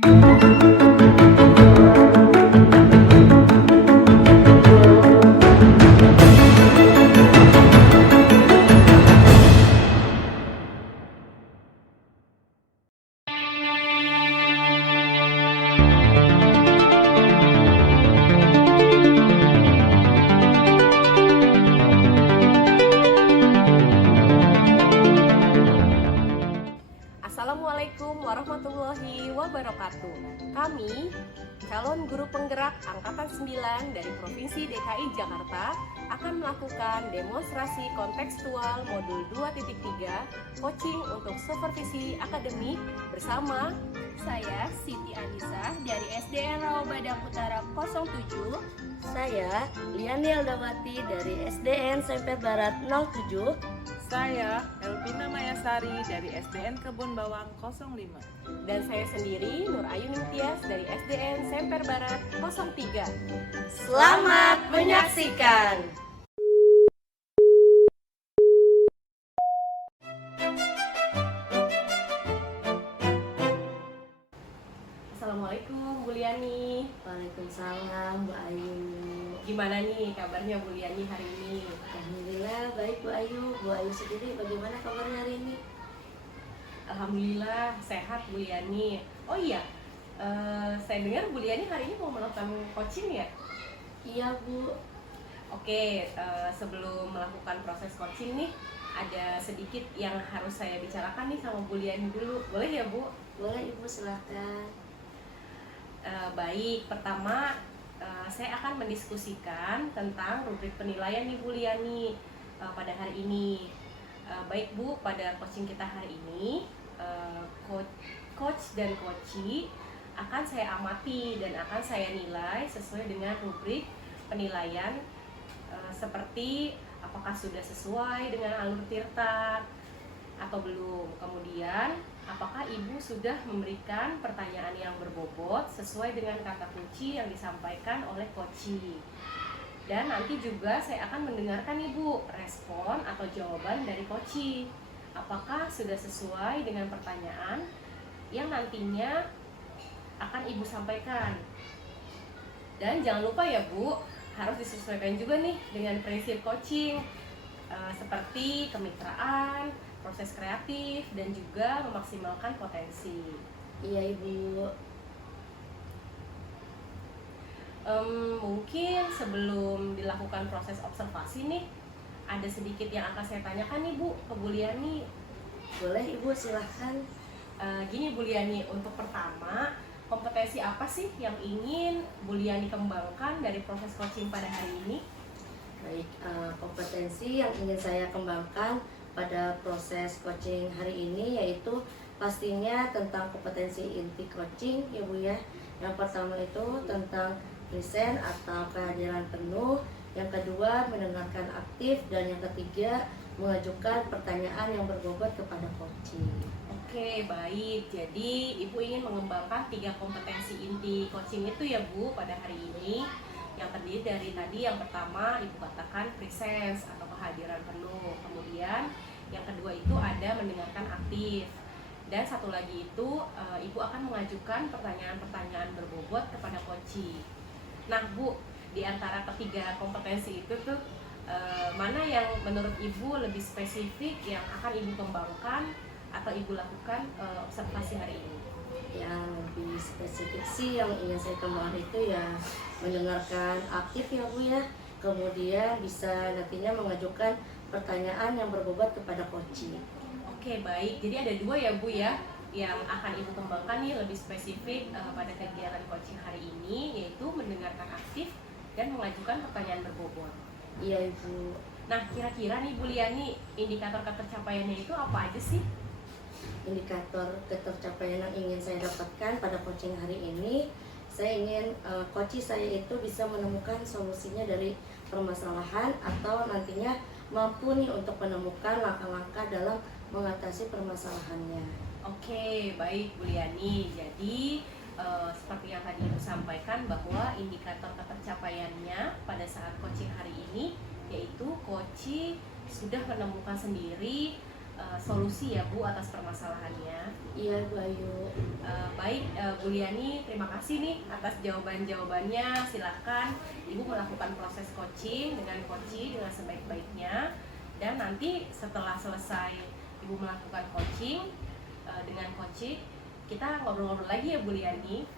Assalamualaikum warahmatullahi wabarakatuh. Kami, calon guru penggerak Angkatan 9 dari Provinsi DKI Jakarta akan melakukan demonstrasi kontekstual modul 2.3 coaching untuk supervisi akademik bersama saya Siti Anissa dari SDN Rawabadang Utara 07. Saya Liani Aldawati dari SDN Semper Barat 07. Saya Elvina Mayasari dari SDN Kebun Bawang 05. Dan saya sendiri Nur Ayu Ningtyas dari SDN Semper Barat 03. Selamat menyaksikan. Assalamualaikum Bu Liani. Waalaikumsalam Bu Ayu. Gimana nih kabarnya Bu Liani hari ini? Alhamdulillah baik Bu Ayu. Bu Ayu sendiri bagaimana kabarnya hari ini? Alhamdulillah sehat Bu Liani. Oh iya, saya dengar Bu Liani hari ini mau melakukan coaching ya? Iya Bu. Oke, sebelum melakukan proses coaching nih, ada sedikit yang harus saya bicarakan nih sama Bu Liani dulu. Boleh ya Bu? Boleh Ibu, silahkan. Baik, pertama saya akan mendiskusikan tentang rubrik penilaian nih Bu Liani pada hari ini. Baik Bu, pada coaching kita hari ini, coach dan coachee akan saya amati dan akan saya nilai sesuai dengan rubrik penilaian seperti apakah sudah sesuai dengan alur tirta atau belum. Kemudian apakah Ibu sudah memberikan pertanyaan yang berbobot sesuai dengan kata kunci yang disampaikan oleh coachee. Dan nanti juga saya akan mendengarkan Ibu respon atau jawaban dari coachee. Apakah sudah sesuai dengan pertanyaan yang nantinya akan Ibu sampaikan. Dan jangan lupa ya Bu, harus disesuaikan juga nih dengan prinsip coaching seperti kemitraan, proses kreatif, dan juga memaksimalkan potensi. Iya Ibu. Mungkin sebelum dilakukan proses observasi nih, ada sedikit yang akan saya tanyakan nih Bu ke Bu Liani. Boleh Ibu, silahkan. Gini Bu Liani, untuk pertama, kompetensi apa sih yang ingin Bu Liani kembangkan dari proses coaching pada hari ini? Baik, kompetensi yang ingin saya kembangkan pada proses coaching hari ini yaitu pastinya tentang kompetensi inti coaching ya Bu ya. Yang pertama itu tentang present atau kehadiran penuh, yang kedua mendengarkan aktif, dan yang ketiga mengajukan pertanyaan yang berbobot kepada coaching. Oke, baik. Jadi Ibu ingin mengembangkan 3 kompetensi inti coaching itu ya Bu pada hari ini, yang terdiri dari tadi yang pertama Ibu katakan presence atau kehadiran penuh. Kemudian yang kedua itu ada mendengarkan aktif. Dan satu lagi itu Ibu akan mengajukan pertanyaan-pertanyaan berbobot kepada coachee. Nah Bu, di antara ketiga kompetensi itu tuh mana yang menurut Ibu lebih spesifik yang akan Ibu kembangkan atau Ibu lakukan observasi hari ini? Yang lebih spesifik sih yang ingin saya kembangkan itu ya mendengarkan aktif ya Bu ya. Kemudian bisa nantinya mengajukan pertanyaan yang berbobot kepada coachee. Oke, baik. Jadi ada 2 ya Bu ya yang akan Ibu kembangkan nih lebih spesifik pada kegiatan coaching hari ini, yaitu mendengarkan aktif dan mengajukan pertanyaan berbobot. Iya Ibu. Nah, kira-kira nih Bu Liani, indikator ketercapaiannya itu apa aja sih? Indikator ketercapaian yang ingin saya dapatkan pada coaching hari ini, saya ingin coachee saya itu bisa menemukan solusinya dari permasalahan atau nantinya mampu nih untuk menemukan langkah-langkah dalam mengatasi permasalahannya. Oke, baik Bu Liani. Jadi seperti yang tadi Ibu sampaikan bahwa indikator ketercapaiannya pada saat coaching hari ini yaitu coachee sudah menemukan sendiri solusi ya Bu atas permasalahannya. Iya Bu Ayu. Baik Bu Liani, terima kasih nih atas jawaban-jawabannya. Silahkan Ibu melakukan proses coaching dengan coach dengan sebaik-baiknya. Dan nanti setelah selesai Ibu melakukan coaching dengan coach, kita ngobrol-ngobrol lagi ya Bu Liani.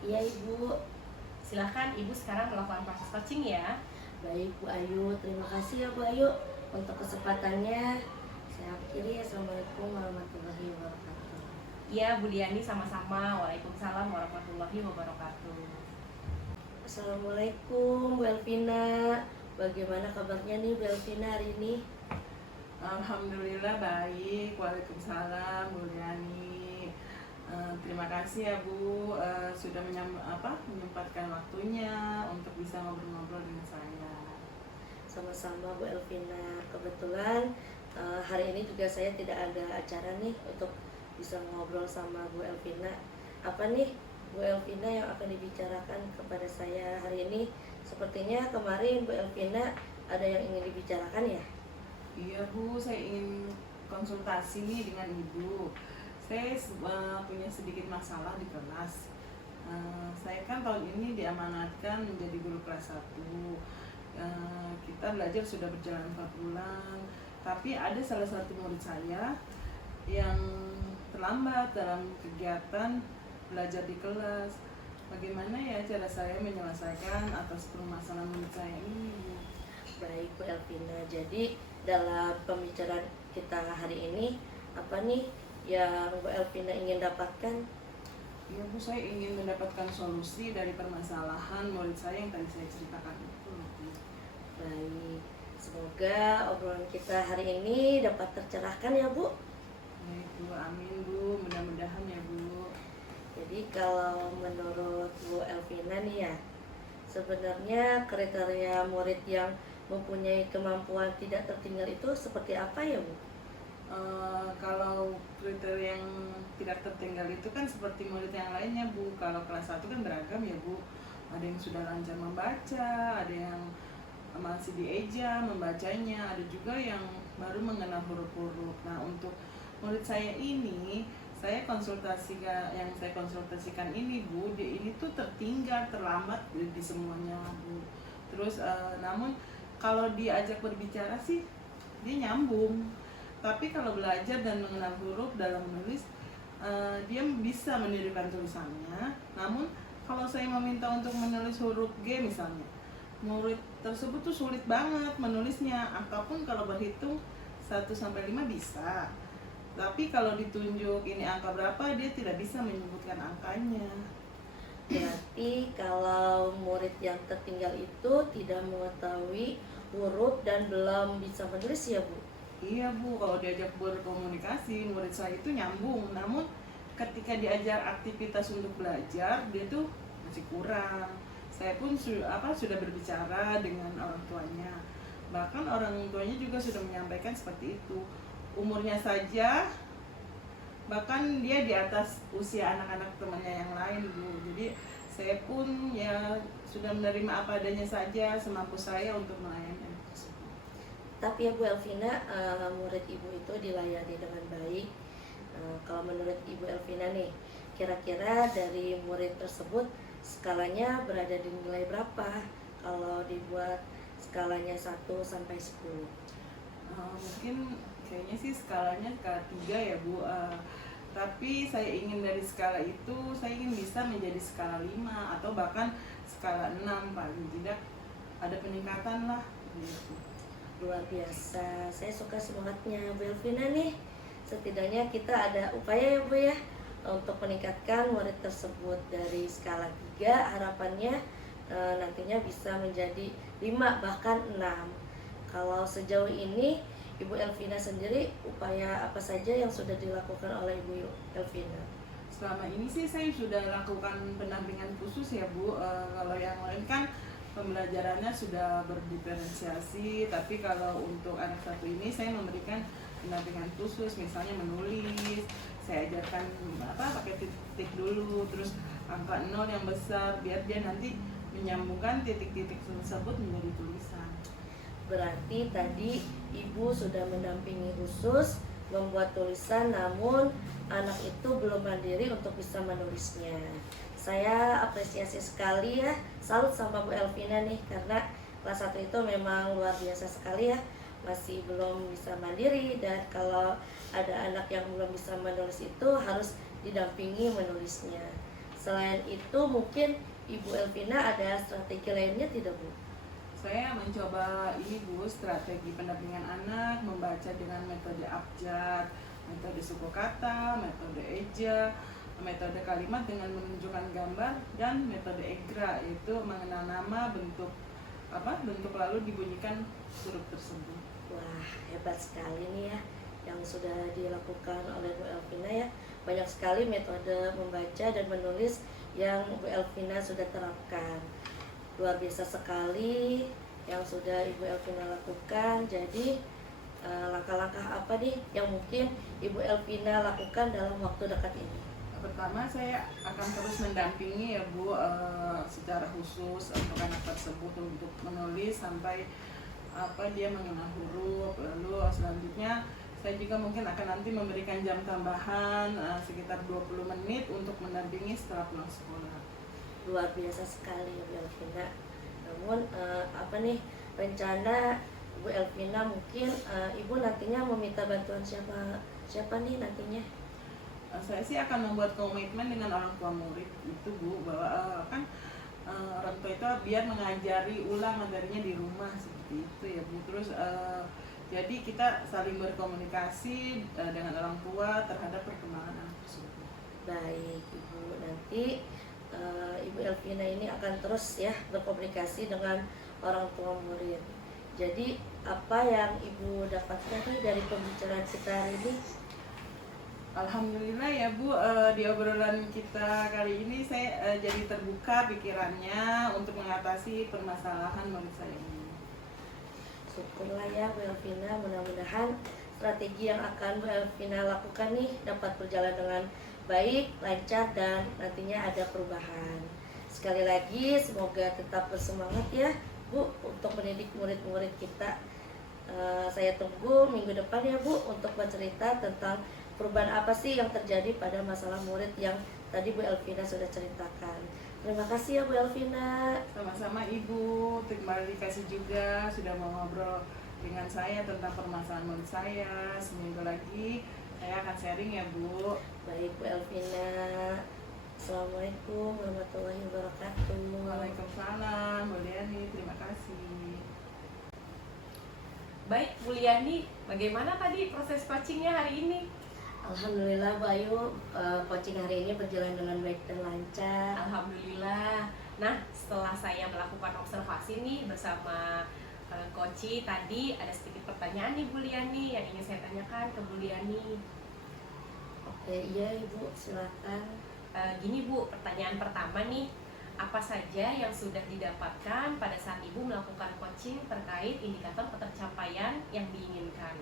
Iya Ibu. Silahkan Ibu sekarang melakukan proses coaching ya. Baik Bu Ayu, terima kasih ya Bu Ayu untuk kesempatannya. Saya akhiri, Assalamualaikum warahmatullahi wabarakatuh. Iya Bu Liani, sama-sama. Waalaikumsalam warahmatullahi wabarakatuh. Assalamualaikum Bu Elvina. Bagaimana kabarnya nih Bu Elvina hari ini? Alhamdulillah baik. Waalaikumsalam Bu Liani. Terima kasih ya Bu sudah menyempatkan waktunya untuk bisa ngobrol-ngobrol dengan saya. Sama-sama Bu Elvina. Kebetulan hari ini juga saya tidak ada acara nih untuk bisa ngobrol sama Bu Elvina. Apa nih Bu Elvina yang akan dibicarakan kepada saya hari ini? Sepertinya kemarin Bu Elvina ada yang ingin dibicarakan ya? Iya Bu, saya ingin konsultasi nih dengan Ibu. Saya punya sedikit masalah di kelas. Saya kan tahun ini diamanatkan menjadi guru kelas 1. Kita belajar sudah berjalan 4 bulan, tapi ada salah satu murid saya yang terlambat dalam kegiatan belajar di kelas. Bagaimana ya cara saya menyelesaikan atas permasalahan murid saya ini? Baik Bu Elvina, jadi dalam pembicaraan kita hari ini apa nih yang Bu Elvina ingin dapatkan? Ya Bu, saya ingin mendapatkan solusi dari permasalahan murid saya yang tadi saya ceritakan itu. Baik, semoga obrolan kita hari ini dapat tercerahkan ya Bu. Baik Bu, amin Bu, mudah-mudahan ya Bu. Jadi kalau menurut Bu Elvina nih ya, sebenarnya kriteria murid yang mempunyai kemampuan tidak tertinggal itu seperti apa ya Bu? Kalau kriteria yang tidak tertinggal itu kan seperti murid yang lainnya Bu. Kalau kelas 1 kan beragam ya Bu. Ada yang sudah lancar membaca, ada yang masih dieja membacanya, ada juga yang baru mengenal huruf-huruf. Nah untuk murid saya ini, yang saya konsultasikan ini Bu, dia ini tuh tertinggal, terlambat di semuanya Bu. Terus namun kalau diajak berbicara sih dia nyambung. Tapi kalau belajar dan mengenal huruf dalam menulis, dia bisa menirukan tulisannya. Namun kalau saya meminta untuk menulis huruf G misalnya, murid tersebut tuh sulit banget menulisnya. Angka pun kalau berhitung 1-5 bisa. Tapi kalau ditunjuk ini angka berapa, dia tidak bisa menyebutkan angkanya. Berarti kalau murid yang tertinggal itu tidak mengetahui huruf dan belum bisa menulis ya Bu? Iya Bu, kalau diajak berkomunikasi, murid saya itu nyambung. Namun ketika diajar aktivitas untuk belajar, dia tuh masih kurang. Saya pun sudah berbicara dengan orang tuanya. Bahkan orang tuanya juga sudah menyampaikan seperti itu. Umurnya saja, bahkan dia di atas usia anak-anak temannya yang lain Bu. Jadi saya pun ya sudah menerima apa adanya saja semampu saya untuk melayani. Tapi ya Bu Elvina, murid Ibu itu dilayani dengan baik. Kalau menurut Ibu Elvina nih, kira-kira dari murid tersebut skalanya berada di nilai berapa? Kalau dibuat skalanya 1-10. Mungkin kayaknya sih skalanya skala 3 ya Bu. Tapi saya ingin dari skala itu, saya ingin bisa menjadi skala 5 atau bahkan skala 6, paling tidak ada peningkatan lah gitu. Luar biasa, saya suka semangatnya Bu Elvina nih. Setidaknya kita ada upaya ya Bu ya untuk meningkatkan murid tersebut dari skala 3, harapannya nantinya bisa menjadi 5 bahkan 6. Kalau sejauh ini Ibu Elvina sendiri, upaya apa saja yang sudah dilakukan oleh Ibu Elvina? Selama ini sih saya sudah lakukan pendampingan khusus ya Bu. Kalau yang lain kan pembelajarannya sudah berdiferensiasi, tapi kalau untuk anak satu ini saya memberikan pendampingan khusus, misalnya menulis, saya ajarkan pakai titik dulu, terus angka 0 yang besar, biar dia nanti menyambungkan titik-titik tersebut menjadi tulisan. Berarti tadi Ibu sudah mendampingi khusus membuat tulisan, namun anak itu belum mandiri untuk bisa menulisnya. Saya apresiasi sekali ya, salut sama Bu Elvina nih, karena kelas 1 itu memang luar biasa sekali ya, masih belum bisa mandiri, dan kalau ada anak yang belum bisa menulis itu harus didampingi menulisnya. Selain itu mungkin Ibu Elvina ada strategi lainnya tidak, Bu? Saya mencoba ini Bu, strategi pendampingan anak, membaca dengan metode abjad, metode suku kata, metode eja, metode kalimat dengan menunjukkan gambar, dan metode egra, yaitu mengenal nama, bentuk lalu dibunyikan huruf tersebut. Wah, hebat sekali nih ya yang sudah dilakukan oleh Bu Elvina ya. Banyak sekali metode membaca dan menulis yang Bu Elvina sudah terapkan. Luar biasa sekali yang sudah Ibu Elvina lakukan. Jadi langkah-langkah apa nih yang mungkin Ibu Elvina lakukan dalam waktu dekat ini? Pertama, saya akan terus mendampingi ya Bu, secara khusus untuk anak tersebut untuk menulis sampai dia mengenal huruf. Lalu selanjutnya saya juga mungkin akan nanti memberikan jam tambahan sekitar 20 menit untuk mendampingi setelah pulang sekolah. Luar biasa sekali Bu Elvina. Namun rencana Bu Elvina mungkin Ibu nantinya meminta bantuan siapa nih nantinya? Saya sih akan membuat komitmen dengan orang tua murid itu Bu, bahwa orang tua itu biar mengajari ulang materinya di rumah seperti itu ya Bu. Terus jadi kita saling berkomunikasi dengan orang tua terhadap perkembangan anak tersebut. Baik Ibu, nanti Ibu Elvina ini akan terus ya berkomunikasi dengan orang tua murid. Jadi apa yang Ibu dapatkan nih dari pembicaraan kita hari ini? Alhamdulillah ya Bu, di obrolan kita kali ini saya jadi terbuka pikirannya untuk mengatasi permasalahan murid saya ini. Syukurlah ya Bu Elvina, mudah-mudahan strategi yang akan Bu Elvina lakukan nih dapat berjalan dengan baik, lancar, dan nantinya ada perubahan. Sekali lagi semoga tetap bersemangat ya Bu untuk mendidik murid-murid kita. Saya tunggu minggu depan ya Bu untuk bercerita tentang perubahan apa sih yang terjadi pada masalah murid yang tadi Bu Elvina sudah ceritakan. Terima kasih ya Bu Elvina. Sama-sama Ibu, terima kasih juga sudah mau ngobrol dengan saya tentang permasalahan murid saya. Seminggu lagi saya akan sharing ya Bu. Baik Bu Elvina. Assalamualaikum warahmatullahi wabarakatuh. Waalaikumsalam, Bu Liani, terima kasih. Baik Bu Liani, bagaimana tadi proses coachingnya hari ini? Alhamdulillah Bu Ayu, coaching hari ini berjalan dengan baik dan lancar. Alhamdulillah. Nah, setelah saya melakukan observasi nih bersama Koci, tadi ada sedikit pertanyaan nih Bu Liani yang ingin saya tanyakan ke Bu Liani. Oke, iya Ibu, silakan. Gini Bu, pertanyaan pertama nih, apa saja yang sudah didapatkan pada saat Ibu melakukan coaching terkait indikator pencapaian yang diinginkan?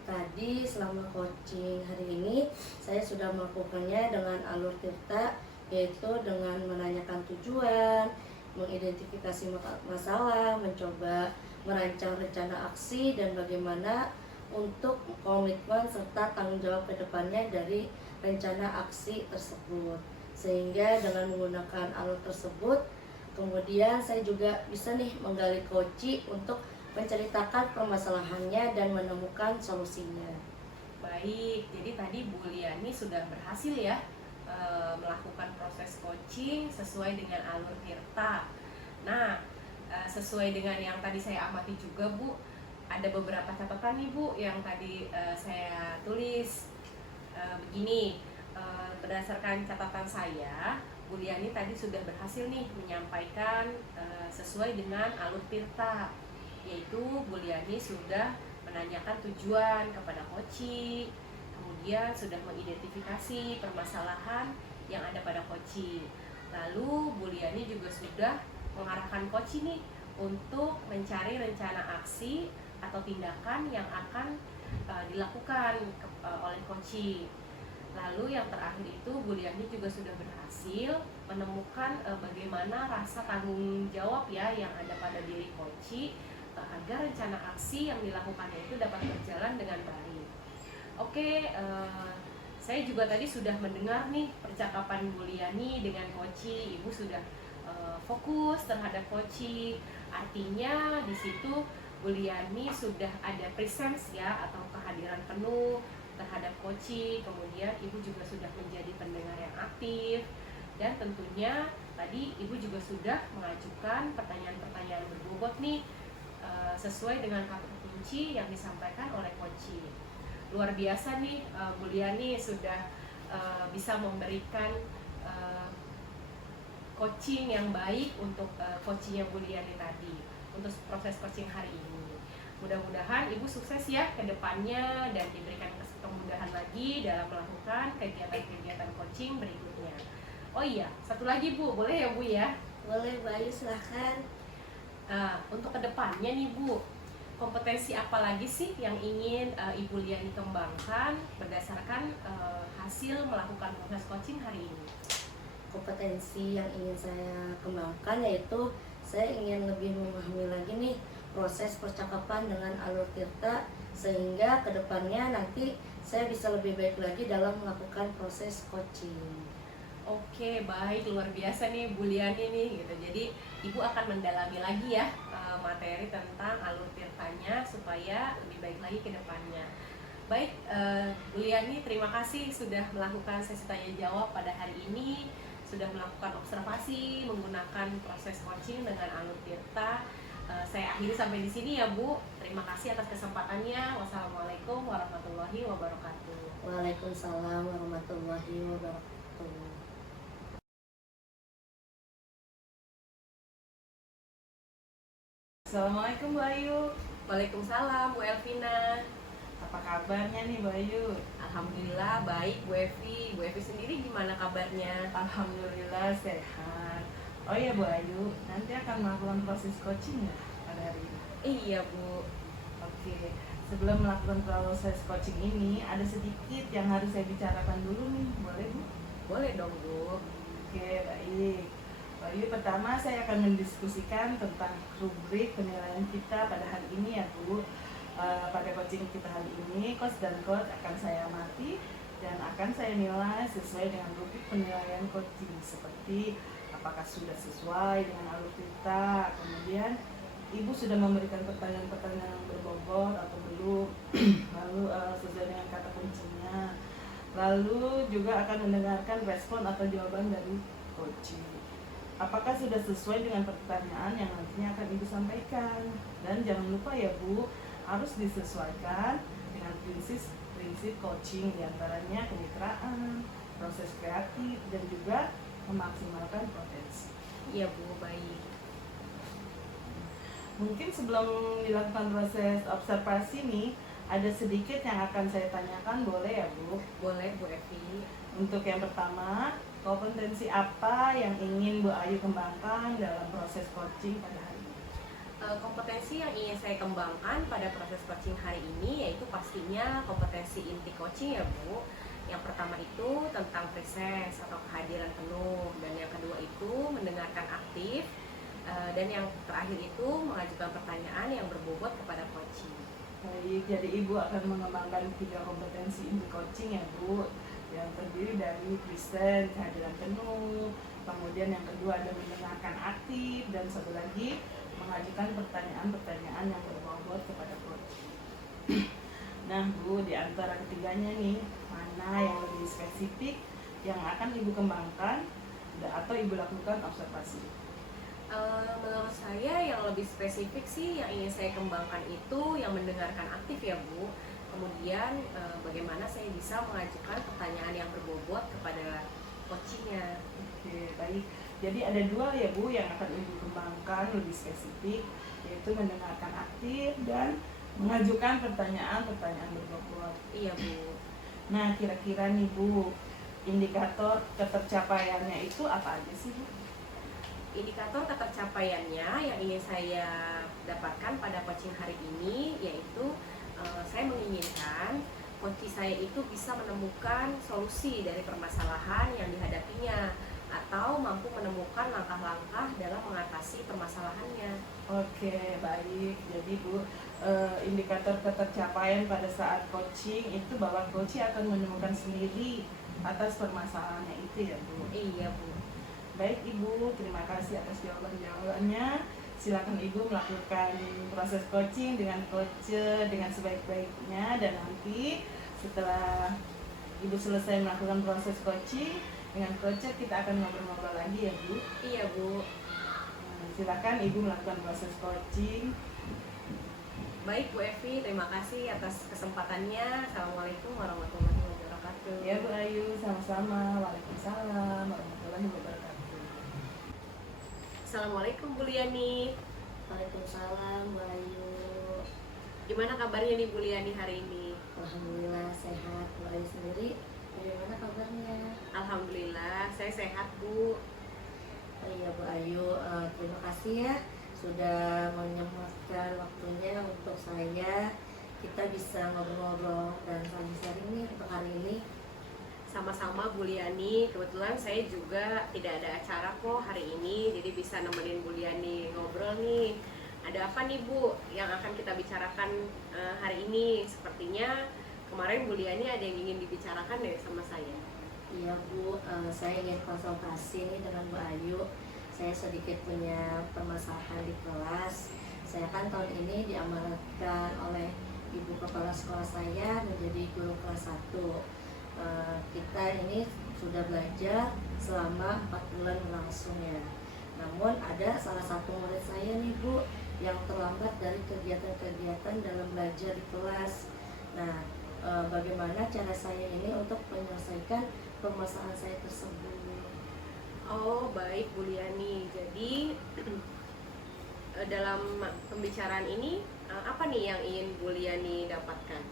Tadi selama coaching hari ini saya sudah melakukannya dengan alur tirta, yaitu dengan menanyakan tujuan, mengidentifikasi masalah, mencoba merancang rencana aksi, dan bagaimana untuk komitmen serta tanggung jawab ke depannya dari rencana aksi tersebut. Sehingga dengan menggunakan alur tersebut, kemudian saya juga bisa nih menggali coaching untuk menceritakan permasalahannya dan menemukan solusinya. Baik, jadi tadi Bu Liani sudah berhasil ya melakukan proses coaching sesuai dengan alur tirta. Nah, sesuai dengan yang tadi saya amati juga Bu, ada beberapa catatan nih Bu yang tadi saya tulis. Begini, berdasarkan catatan saya, Bu Liani tadi sudah berhasil nih menyampaikan sesuai dengan alur tirta, yaitu Bu Liani sudah menanyakan tujuan kepada Koci, kemudian sudah mengidentifikasi permasalahan yang ada pada Koci. Lalu Bu Liani juga sudah mengarahkan Koci nih untuk mencari rencana aksi atau tindakan yang akan dilakukan oleh Koci. Lalu yang terakhir itu Bu Liani juga sudah berhasil menemukan bagaimana rasa tanggung jawab ya yang ada pada diri Koci agar rencana aksi yang dilakukannya itu dapat berjalan dengan baik. Oke, saya juga tadi sudah mendengar nih percakapan Bu Liani dengan Koci. Ibu sudah fokus terhadap Koci. Artinya di situ Bu Liani sudah ada presence ya, atau kehadiran penuh terhadap Koci. Kemudian Ibu juga sudah menjadi pendengar yang aktif. Dan tentunya tadi Ibu juga sudah mengajukan pertanyaan-pertanyaan berbobot nih, sesuai dengan kata kunci yang disampaikan oleh Koci. Luar biasa nih, Bu Liani sudah bisa memberikan coaching yang baik untuk coachingnya Bu Liani tadi untuk proses coaching hari ini. Mudah-mudahan Ibu sukses ya ke depannya dan diberikan kemudahan lagi dalam melakukan kegiatan-kegiatan coaching berikutnya. Oh iya, satu lagi Bu, boleh ya Bu ya? Boleh Bayu, silahkan. Untuk kedepannya nih Bu, kompetensi apa lagi sih yang ingin Ibu Liani kembangkan berdasarkan hasil melakukan proses coaching hari ini? Kompetensi yang ingin saya kembangkan yaitu saya ingin lebih memahami lagi nih proses percakapan dengan alur tirta, sehingga kedepannya nanti saya bisa lebih baik lagi dalam melakukan proses coaching. Oke, baik, luar biasa nih Bu Liani nih gitu. Jadi Ibu akan mendalami lagi ya materi tentang alur tirtanya supaya lebih baik lagi ke depannya. Baik, Bu Liani, terima kasih sudah melakukan sesi tanya jawab pada hari ini, sudah melakukan observasi menggunakan proses coaching dengan alur tirta. Saya akhiri sampai di sini ya Bu. Terima kasih atas kesempatannya. Wassalamualaikum warahmatullahi wabarakatuh. Waalaikumsalam warahmatullahi wabarakatuh. Assalamualaikum Bu Ayu. Waalaikumsalam Bu Elvina. Apa kabarnya nih Bu Ayu? Alhamdulillah baik Bu Evi. Bu Evi sendiri gimana kabarnya? Alhamdulillah sehat. Oh iya Bu Ayu, nanti akan melakukan proses coaching ya pada hari ini? Iya Bu. Oke, sebelum melakukan proses coaching ini ada sedikit yang harus saya bicarakan dulu nih, boleh Bu? Boleh dong Bu. Oke, baik. Baik, pertama saya akan mendiskusikan tentang rubrik penilaian kita pada hari ini ya Bu. Pada coaching kita hari ini, coach dan coach akan saya amati dan akan saya nilai sesuai dengan rubrik penilaian coaching, seperti apakah sudah sesuai dengan alur kita, kemudian Ibu sudah memberikan pertanyaan-pertanyaan yang berbobot atau belum, lalu sesuai dengan kata kuncinya, lalu juga akan mendengarkan respon atau jawaban dari coaching. Apakah sudah sesuai dengan pertanyaan yang nantinya akan Ibu sampaikan, dan jangan lupa ya Bu, harus disesuaikan dengan prinsip coaching, diantaranya kemitraan, proses kreatif, dan juga memaksimalkan potensi. Iya Bu, baik. Mungkin sebelum dilakukan proses observasi nih, ada sedikit yang akan saya tanyakan, boleh ya Bu? Boleh Bu Evi. Untuk yang pertama, kompetensi apa yang ingin Bu Ayu kembangkan dalam proses coaching pada hari ini? Kompetensi yang ingin saya kembangkan pada proses coaching hari ini yaitu pastinya kompetensi inti coaching ya Bu. Yang pertama itu tentang presence atau kehadiran penuh, dan yang kedua itu mendengarkan aktif, dan yang terakhir itu mengajukan pertanyaan yang berbobot kepada coaching. Baik, jadi Ibu akan mengembangkan 3 kompetensi inti coaching ya Bu, yang terdiri dari present, kehadiran penuh, kemudian yang kedua ada mendengarkan aktif, dan satu lagi mengajukan pertanyaan-pertanyaan yang berbobot kepada coach. Nah Bu, di antara ketiganya nih, mana yang lebih spesifik yang akan Ibu kembangkan atau Ibu lakukan observasi? Menurut saya yang lebih spesifik sih yang ingin saya kembangkan itu yang mendengarkan aktif ya Bu. Kemudian bagaimana saya bisa mengajukan pertanyaan yang berbobot kepada coachingnya. Oke, baik. Jadi ada 2 ya Bu yang akan Ibu kembangkan lebih spesifik, yaitu mendengarkan aktif dan mengajukan pertanyaan-pertanyaan berbobot. Iya Bu. Nah, kira-kira nih Bu, indikator ketercapaiannya itu apa aja sih Bu? Indikator ketercapaiannya yang ingin saya dapatkan pada coaching hari ini yaitu saya menginginkan coach saya itu bisa menemukan solusi dari permasalahan yang dihadapinya atau mampu menemukan langkah-langkah dalam mengatasi permasalahannya. Oke, baik. Jadi Bu, indikator ketercapaian pada saat coaching itu bahwa coach akan menemukan sendiri atas permasalahannya itu ya Bu. Iya Bu. Baik Ibu, terima kasih atas jawaban-jawabannya. Silakan Ibu melakukan proses coaching dengan coach dengan sebaik-baiknya, dan nanti setelah Ibu selesai melakukan proses coaching dengan coach, kita akan ngobrol-ngobrol lagi ya Bu. Iya Bu. Silakan Ibu melakukan proses coaching. Baik Bu Evi, terima kasih atas kesempatannya. Assalamualaikum warahmatullahi wabarakatuh. Ya Bu Ayu, sama-sama. Waalaikumsalam warahmatullahi wabarakatuh. Assalamualaikum Bu Liani. Waalaikumsalam, Bu Ayu. Gimana kabarnya nih Bu Liani hari ini? Alhamdulillah sehat. Bu Ayu sendiri bagaimana kabarnya? Alhamdulillah, saya sehat Bu. Oh iya Bu Ayu, terima kasih ya sudah menyempatkan waktunya untuk saya. Kita bisa ngobrol-ngobrol dan saling sharing nih untuk hari ini. Sama-sama Bu Liani, kebetulan saya juga tidak ada acara kok hari ini, jadi bisa nemenin Bu Liani ngobrol nih. Ada apa nih Bu yang akan kita bicarakan hari ini? Sepertinya kemarin Bu Liani ada yang ingin dibicarakan deh sama saya. Iya Bu, saya ingin konsultasi nih dengan Bu Ayu. Saya sedikit punya permasalahan di kelas. Saya kan tahun ini diamanatkan oleh Ibu Kepala Sekolah saya menjadi guru kelas 1. Kita ini sudah belajar selama 4 bulan berlangsung ya. Namun ada salah satu murid saya nih Bu yang terlambat dari kegiatan-kegiatan dalam belajar di kelas. Nah, bagaimana cara saya ini untuk menyelesaikan permasalahan saya tersebut? Oh baik Bu Liani, jadi dalam pembicaraan ini apa nih yang ingin Bu Liani dapatkan?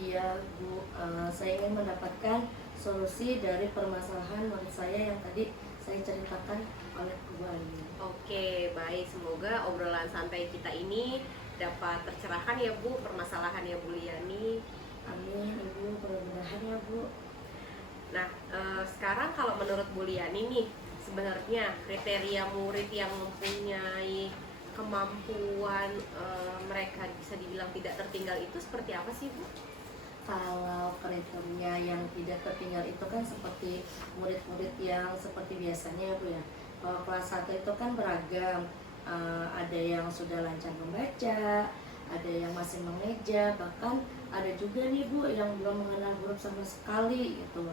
Iya Bu, saya ingin mendapatkan solusi dari permasalahan murid saya yang tadi saya ceritakan oleh Bu Ayu. Oke baik, semoga obrolan santai kita ini dapat tercerahkan ya Bu permasalahannya Bu Liani. Amin Ibu, mudah-mudahan ya Bu. Nah sekarang kalau menurut Bu Liani nih, sebenarnya kriteria murid yang mempunyai kemampuan mereka bisa dibilang tidak tertinggal itu seperti apa sih Bu? Kalau kriteria yang tidak tertinggal itu kan seperti murid-murid yang seperti biasanya ya Bu ya. Kalau kelas 1 itu kan beragam, ada yang sudah lancar membaca, ada yang masih mengeja, bahkan ada juga nih Bu yang belum mengenal huruf sama sekali gitu.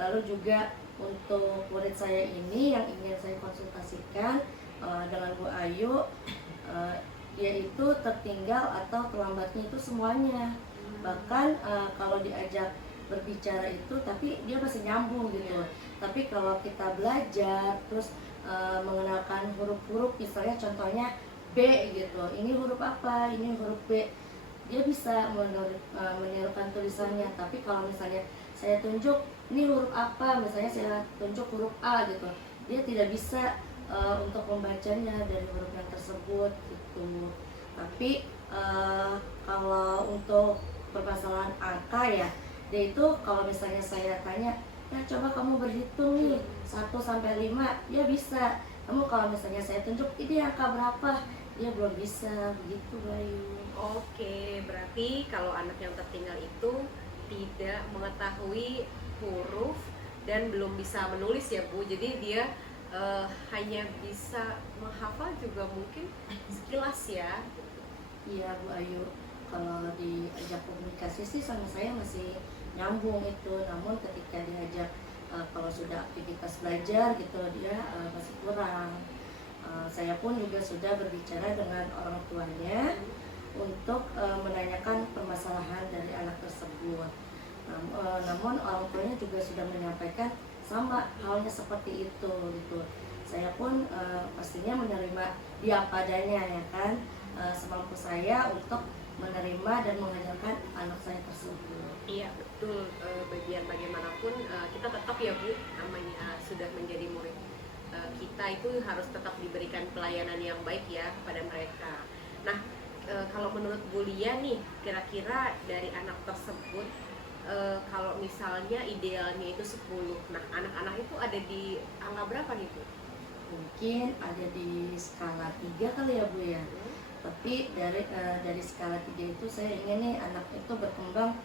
Lalu juga untuk murid saya ini yang ingin saya konsultasikan dengan Bu Ayu, dia itu tertinggal atau terlambatnya itu semuanya. Bahkan kalau diajak berbicara itu tapi dia masih nyambung gitu. Tapi kalau kita belajar terus mengenalkan huruf-huruf, misalnya contohnya B gitu, ini huruf apa, ini huruf B, dia bisa menirukan tulisannya. Tapi kalau misalnya saya tunjuk ini huruf apa, misalnya saya tunjuk huruf A gitu, dia tidak bisa untuk membacanya dari huruf yang tersebut gitu. Tapi kalau untuk permasalahan angka ya, dia itu kalau misalnya saya tanya, ya coba kamu berhitung nih 1 sampai 5, dia bisa. Kamu kalau misalnya saya tunjuk ini angka berapa, dia belum bisa, begitu Bayu. Oke, berarti kalau anak yang tertinggal itu tidak mengetahui huruf dan belum bisa menulis ya Bu, jadi dia hanya bisa menghafal juga mungkin sekilas ya. Iya Bu Ayu, kalau diajak komunikasi sih sama saya masih nyambung itu, namun ketika diajak kalau sudah aktivitas belajar gitu dia masih kurang. Saya pun juga sudah berbicara dengan orang tuanya untuk menanyakan permasalahan dari anak tersebut. Namun orang tuanya juga sudah menyampaikan sama halnya seperti itu gitu. Saya pun pastinya menerima dia padanya ya kan, semampu saya untuk menerima dan mengajarkan anak saya tersebut. Iya betul, bagian bagaimanapun kita tetap ya Bu, namanya sudah menjadi murid kita itu harus tetap diberikan pelayanan yang baik ya kepada mereka. Nah kalau menurut Bu Lia nih, kira-kira dari anak tersebut kalau misalnya idealnya itu 10, nah anak-anak itu ada di angka berapa nih Bu? Mungkin ada di skala 3 kali ya Bu ya. Tapi dari skala 3 itu saya ingin nih anak itu berkembang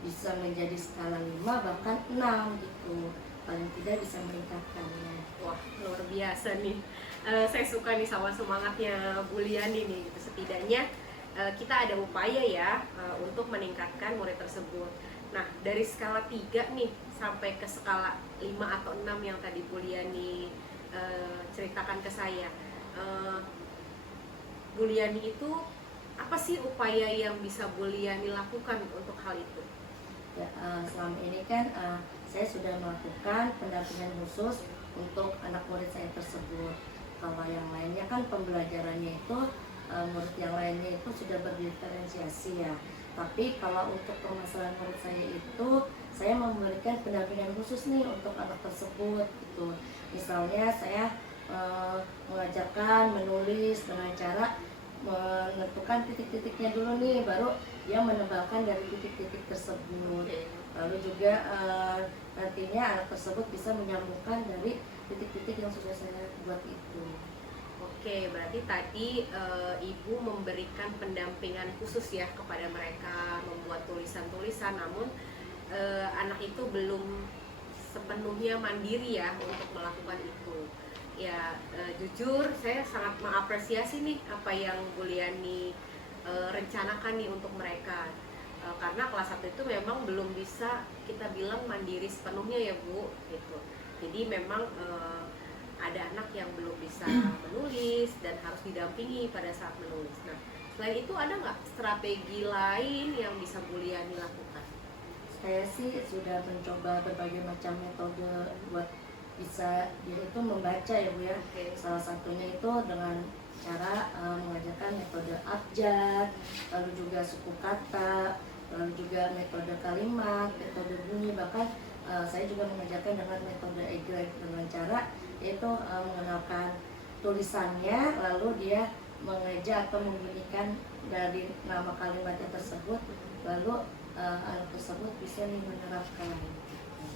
bisa menjadi skala 5 bahkan 6 gitu. Paling tidak bisa meningkatkannya. Wah, luar biasa nih. Saya suka nih sama semangatnya Bu Liani nih. Gitu. Setidaknya kita ada upaya ya untuk meningkatkan murid tersebut. Nah, dari skala 3 nih sampai ke skala 5 atau 6 yang tadi Bu Liani ceritakan ke saya. Bu Liani itu apa sih upaya yang bisa Bu Liani lakukan untuk hal itu? Ya, selama ini kan saya sudah melakukan pendampingan khusus untuk anak murid saya tersebut. Kalau yang lainnya kan pembelajarannya itu murid yang lainnya itu sudah berdiferensiasi ya. Tapi kalau untuk permasalahan murid saya itu saya memberikan pendampingan khusus nih untuk anak tersebut gitu. Misalnya saya mengajarkan menulis dengan cara menentukan titik-titiknya dulu nih, baru dia menebalkan dari titik-titik tersebut. Lalu juga nantinya anak tersebut bisa menyambungkan dari titik-titik yang sudah saya buat itu. Oke, berarti tadi Ibu memberikan pendampingan khusus ya kepada mereka membuat tulisan-tulisan, namun anak itu belum sepenuhnya mandiri ya untuk melakukan itu. Ya, jujur saya sangat mengapresiasi nih apa yang Bu Liani rencanakan nih untuk mereka. Karena kelas 1 itu memang belum bisa kita bilang mandiri sepenuhnya ya Bu gitu. Jadi memang ada anak yang belum bisa menulis dan harus didampingi pada saat menulis. Nah, selain itu ada nggak strategi lain yang bisa Bu Liani lakukan? Saya sih sudah mencoba berbagai macam metode buat bisa dia itu membaca ya Bu ya. Oke. Salah satunya itu dengan cara mengajarkan metode abjad, lalu juga suku kata, lalu juga metode kalimat, metode bunyi, bahkan saya juga mengajarkan dengan metode egreg dengan cara yaitu mengenalkan tulisannya, lalu dia mengeja atau membunyikan dari nama kalimatnya tersebut, lalu anak tersebut bisa menerapkan.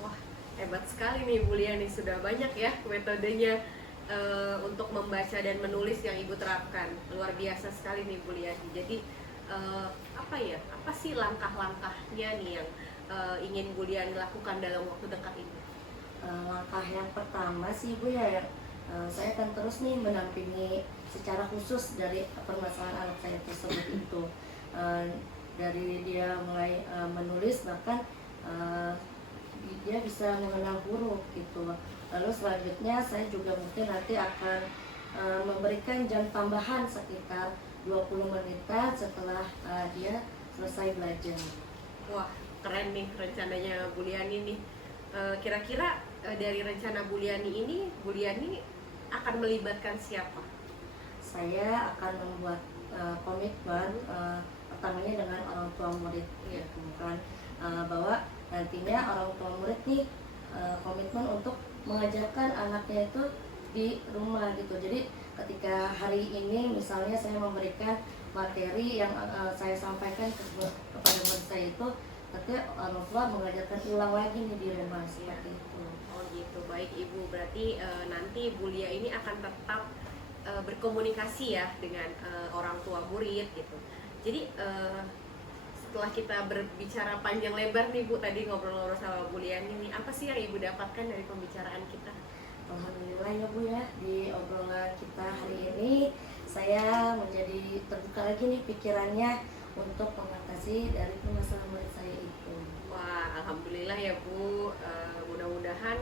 Wah, hebat sekali nih Bu Liani, sudah banyak ya metodenya untuk membaca dan menulis yang Ibu terapkan. Luar biasa sekali nih Bu Liani. Jadi apa sih langkah-langkahnya nih yang ingin Bu Liani lakukan dalam waktu dekat ini? Langkah yang pertama sih Bu ya, saya akan terus nih mendampingi secara khusus dari permasalahan anak saya tersebut itu. Dari dia mulai menulis, bahkan dia bisa mengenal huruf gitu. Lalu selanjutnya saya juga mungkin nanti akan memberikan jam tambahan sekitar 20 menitan setelah dia selesai belajar. Wah, keren nih rencananya Bu Liani nih. Kira-kira dari rencana Bu Liani ini, Bu Liani akan melibatkan siapa? Saya akan membuat komitmen pertamanya dengan orang tua murid, Iya. kan bahwa nantinya orang tua murid nih komitmen untuk mengajarkan anaknya itu di rumah gitu. Jadi ketika hari ini misalnya saya memberikan materi yang saya sampaikan kepada murid saya itu, nanti orang tua mengajarkan ulang lagi nih di rumah seperti itu. Oh gitu, baik Ibu. Berarti nanti Bu Lia ini akan tetap berkomunikasi ya dengan orang tua murid gitu. Jadi setelah kita berbicara panjang lebar nih Bu, tadi ngobrol-ngobrol sama Bu Liani ini, apa sih yang Ibu dapatkan dari pembicaraan kita? Alhamdulillah ya Bu ya, di obrolan kita hari ini saya menjadi terbuka lagi nih pikirannya untuk mengatasi dari permasalahan murid saya itu. Wah, alhamdulillah ya Bu. Mudah-mudahan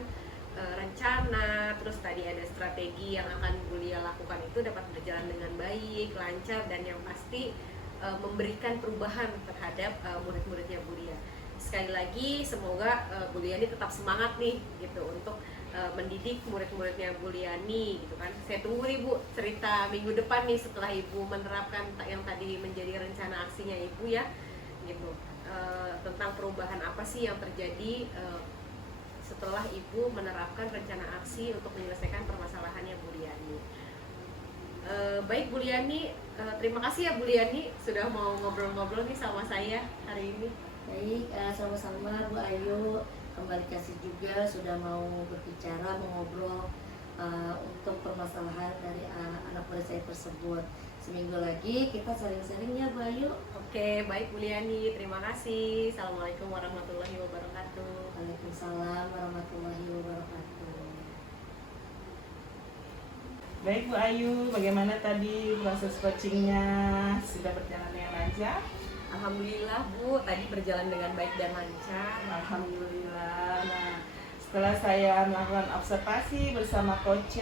rencana, terus tadi ada strategi yang akan Bu Lia lakukan itu dapat berjalan dengan baik, lancar, dan yang pasti memberikan perubahan terhadap murid-muridnya Bu Lia. Sekali lagi semoga Bu Liani tetap semangat nih gitu untuk mendidik murid-muridnya Bu Liani gitu kan. Saya tunggu nih Bu cerita minggu depan nih setelah Ibu menerapkan yang tadi menjadi rencana aksinya Ibu ya gitu. Tentang perubahan apa sih yang terjadi setelah Ibu menerapkan rencana aksi untuk menyelesaikan permasalahannya Bu Liani. Baik Bu Liani, terima kasih ya Bu Liani sudah mau ngobrol-ngobrol nih sama saya hari ini. Baik, sama-sama Bu Ayu, kembali kasih juga sudah mau berbicara, mengobrol untuk permasalahan dari anak murid saya tersebut. Seminggu lagi kita sharing-sharing ya Bu Ayu. Oke, baik Bu Liani, terima kasih. Assalamualaikum warahmatullahi wabarakatuh. Waalaikumsalam warahmatullahi wabarakatuh. Baik Bu Ayu, bagaimana tadi proses coachingnya? Sudah berjalan dengan lancar? Alhamdulillah Bu, tadi berjalan dengan baik dan lancar. Alhamdulillah. Nah, setelah saya melakukan observasi bersama coach,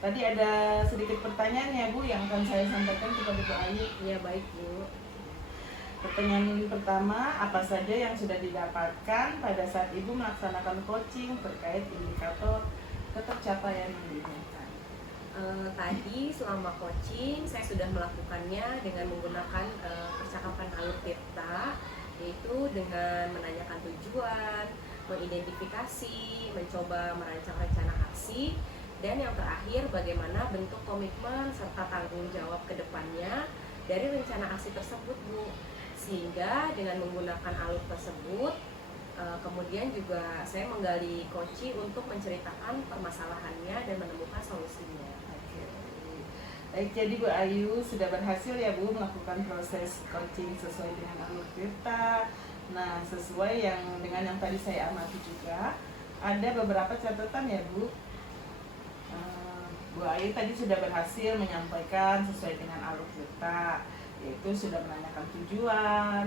tadi ada sedikit pertanyaan ya Bu yang akan saya sampaikan kepada Bu Ayu. Ya baik Bu. Pertanyaan pertama, apa saja yang sudah didapatkan pada saat Ibu melaksanakan coaching terkait indikator ketercapaian yang diinginkan? Tadi selama coaching saya sudah melakukannya dengan menggunakan percakapan alur tirta, yaitu dengan menanyakan tujuan, mengidentifikasi, mencoba merancang rencana aksi, dan yang terakhir bagaimana bentuk komitmen serta tanggung jawab ke depannya dari rencana aksi tersebut Bu. Sehingga dengan menggunakan alur tersebut kemudian juga saya menggali coaching untuk menceritakan permasalahannya dan menemukan solusinya. Baik, jadi Bu Ayu sudah berhasil ya Bu melakukan proses coaching sesuai dengan alur tirta. Nah, sesuai dengan yang tadi saya amati juga, ada beberapa catatan ya Bu. Bu Ayu tadi sudah berhasil menyampaikan sesuai dengan alur tirta, yaitu sudah menanyakan tujuan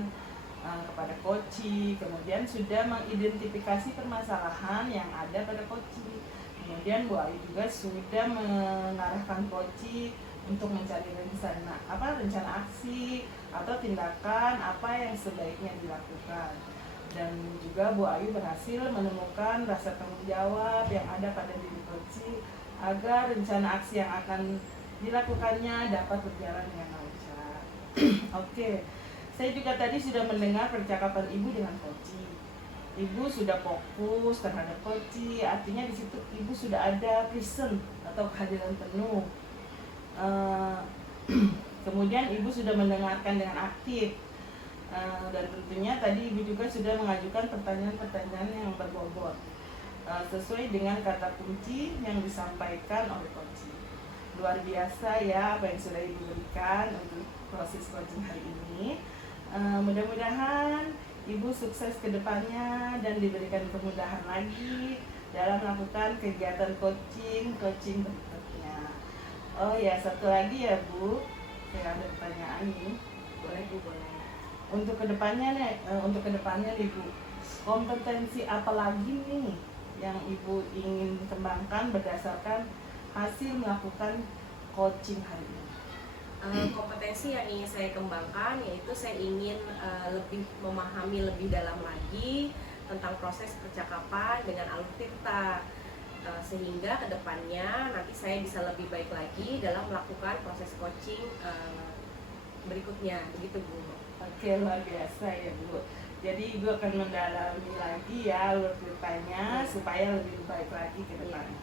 kepada coaching, kemudian sudah mengidentifikasi permasalahan yang ada pada coaching. Kemudian Bu Ayu juga sudah mengarahkan coaching untuk mencari rencana aksi atau tindakan apa yang sebaiknya dilakukan. Dan juga Bu Ayu berhasil menemukan rasa tanggung jawab yang ada pada diri coaching agar rencana aksi yang akan dilakukannya dapat berjalan dengan lancar. Oke, saya juga tadi sudah mendengar percakapan Ibu dengan coaching. Ibu sudah fokus terhadap coaching, artinya di situ Ibu sudah ada present atau kehadiran penuh. Kemudian Ibu sudah mendengarkan dengan aktif, dan tentunya tadi Ibu juga sudah mengajukan pertanyaan-pertanyaan yang berbobot sesuai dengan kata kunci yang disampaikan oleh coaching. Luar biasa ya apa yang sudah Ibu berikan untuk proses coaching hari ini. Mudah-mudahan Ibu sukses ke depannya dan diberikan kemudahan lagi dalam melakukan kegiatan coaching berikutnya. Oh ya, satu lagi ya Bu, saya ada pertanyaan nih. Boleh Bu, boleh. Untuk kedepannya nih Bu, kompetensi apa lagi nih yang Ibu ingin kembangkan berdasarkan hasil melakukan coaching hari ini? Kompetensi yang ingin saya kembangkan yaitu saya ingin lebih memahami lebih dalam lagi tentang proses percakapan dengan alur tirta, sehingga kedepannya nanti saya bisa lebih baik lagi dalam melakukan proses coaching berikutnya, begitu Bu. Oke, luar biasa ya Bu. Jadi Ibu akan mendalami lagi ya alur tirtanya supaya lebih baik lagi ke depannya.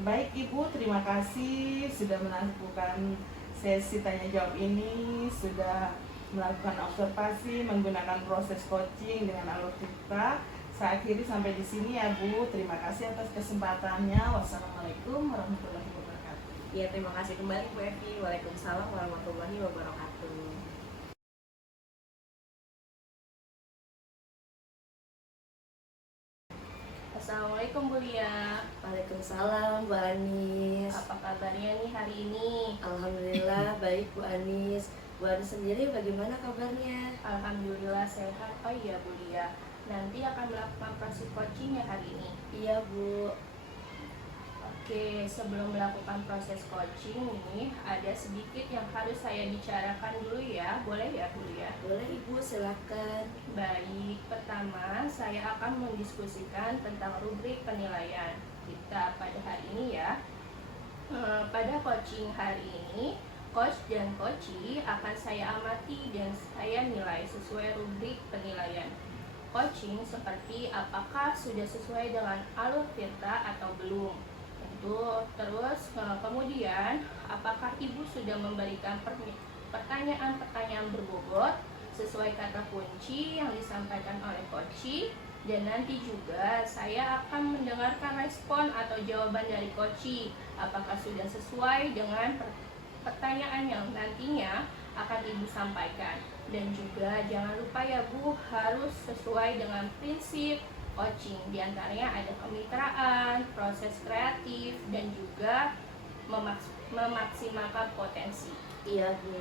Baik Ibu, terima kasih sudah melakukan sesi tanya jawab ini, sudah melakukan observasi menggunakan proses coaching dengan alur tirta. Saya akhiri sampai di sini ya Bu. Terima kasih atas kesempatannya. Wassalamualaikum warahmatullahi wabarakatuh. Ya, terima kasih kembali Bu Evi. Waalaikumsalam warahmatullahi wabarakatuh. Assalamualaikum Bu Lia. Waalaikumsalam Bu Anis. Apa kabarnya nih hari ini? Alhamdulillah baik Bu Anis. Bu Anis sendiri bagaimana kabarnya? Alhamdulillah sehat. Oh iya Bu Lia, nanti akan melakukan proses coaching ya hari ini? Iya Bu. Oke, sebelum melakukan proses coaching nih, ada sedikit yang harus saya bicarakan dulu ya. Boleh ya Bu Lia? Boleh Ibu, silakan. Baik, pertama saya akan mendiskusikan tentang rubrik penilaian kita pada hari ini ya. Pada coaching hari ini, coach dan coachee akan saya amati dan saya nilai sesuai rubrik penilaian. Coaching seperti apakah sudah sesuai dengan alur tirta atau belum. Terus kemudian apakah Ibu sudah memberikan pertanyaan-pertanyaan berbobot sesuai kata kunci yang disampaikan oleh coachee, Dan nanti juga saya akan mendengarkan respon atau jawaban dari Koci, apakah sudah sesuai dengan pertanyaan yang nantinya akan Ibu sampaikan. Dan juga jangan lupa ya Bu, harus sesuai dengan prinsip coaching. Di antaranya ada kemitraan, proses kreatif, dan juga memaksimalkan potensi. Iya Bu.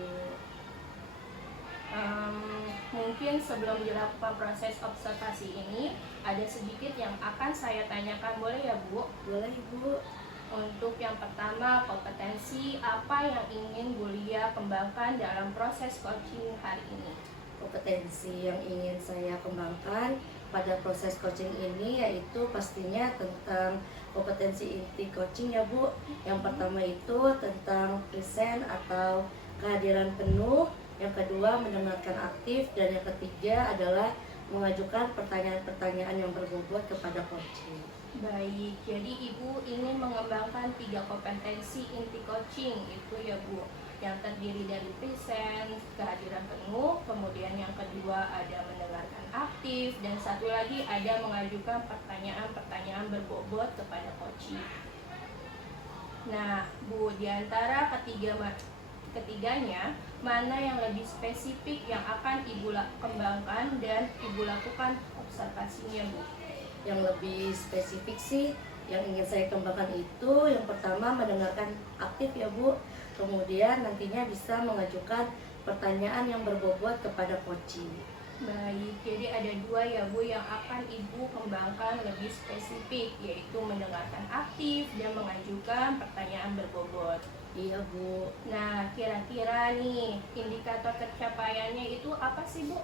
Mungkin sebelum dilakukan proses observasi ini, ada sedikit yang akan saya tanyakan, boleh ya Bu? Boleh Bu. Untuk yang pertama, kompetensi apa yang ingin Bu Lia kembangkan dalam proses coaching hari ini? Kompetensi yang ingin saya kembangkan pada proses coaching ini yaitu pastinya tentang kompetensi inti coaching ya Bu. Yang pertama itu tentang present atau kehadiran penuh, yang kedua mendengarkan aktif, dan yang ketiga adalah mengajukan pertanyaan-pertanyaan yang berbobot kepada coaching. Baik, jadi Ibu ingin mengembangkan 3 kompetensi inti coaching itu ya Bu, yang terdiri dari present, kehadiran penuh, kemudian yang kedua ada mendengarkan aktif, dan satu lagi ada mengajukan pertanyaan-pertanyaan berbobot kepada coaching. Nah Bu, di antara ketiganya, mana yang lebih spesifik yang akan Ibu kembangkan dan Ibu lakukan observasinya Bu? Yang lebih spesifik sih yang ingin saya kembangkan itu yang pertama mendengarkan aktif ya Bu, kemudian nantinya bisa mengajukan pertanyaan yang berbobot kepada coaching. Baik, jadi ada 2 ya Bu yang akan Ibu kembangkan lebih spesifik, yaitu mendengarkan aktif dan mengajukan pertanyaan berbobot. Iya Bu. Nah, kira-kira nih indikator tercapaiannya itu apa sih Bu?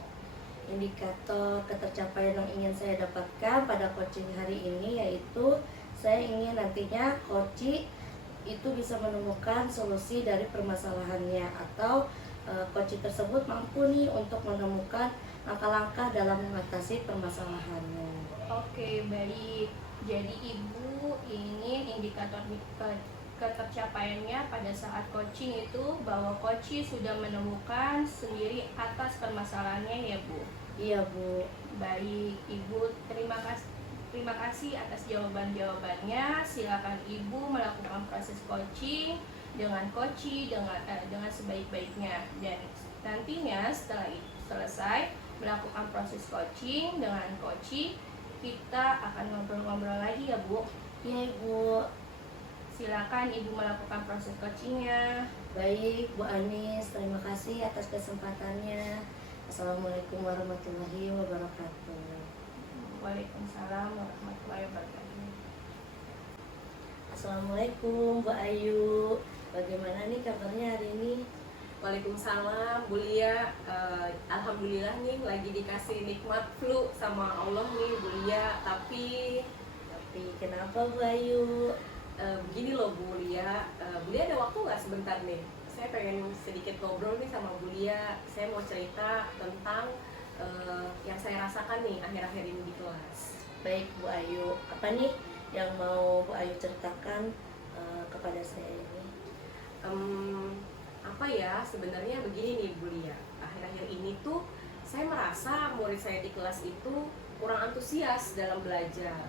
Indikator ketercapaian yang ingin saya dapatkan pada coaching hari ini yaitu saya ingin nantinya coaching itu bisa menemukan solusi dari permasalahannya, atau coaching tersebut mampu nih untuk menemukan langkah-langkah dalam mengatasi permasalahannya. Oke, baik. Jadi Ibu ingin indikator ketercapaiannya pada saat coaching itu bahwa coaching sudah menemukan sendiri atas permasalahannya ya Bu. Iya Bu. Baik, Ibu terima kasih atas jawaban-jawabannya. Silakan Ibu melakukan proses coaching dengan coaching dengan sebaik-baiknya, dan nantinya setelah selesai melakukan proses coaching dengan coaching, kita akan ngobrol-ngobrol lagi ya Bu. Iya Bu. Silakan Ibu melakukan proses coachingnya. Baik Bu Anis, terima kasih atas kesempatannya. Assalamualaikum warahmatullahi wabarakatuh. Waalaikumsalam warahmatullahi wabarakatuh. Assalamualaikum Bu Ayu, bagaimana nih kabarnya hari ini? Waalaikumsalam Bu Lia. Alhamdulillah nih lagi dikasih nikmat flu sama Allah nih Bu Lia. Tapi kenapa Bu Ayu? Begini loh Bu Lia, Bu Lia ada waktu nggak sebentar nih? Saya pengen sedikit ngobrol nih sama Bu Lia. Saya mau cerita tentang yang saya rasakan nih akhir-akhir ini di kelas. Baik Bu Ayu, apa nih yang mau Bu Ayu ceritakan kepada saya ini? Apa ya, sebenarnya begini nih Bu Lia, akhir-akhir ini tuh saya merasa murid saya di kelas itu kurang antusias dalam belajar.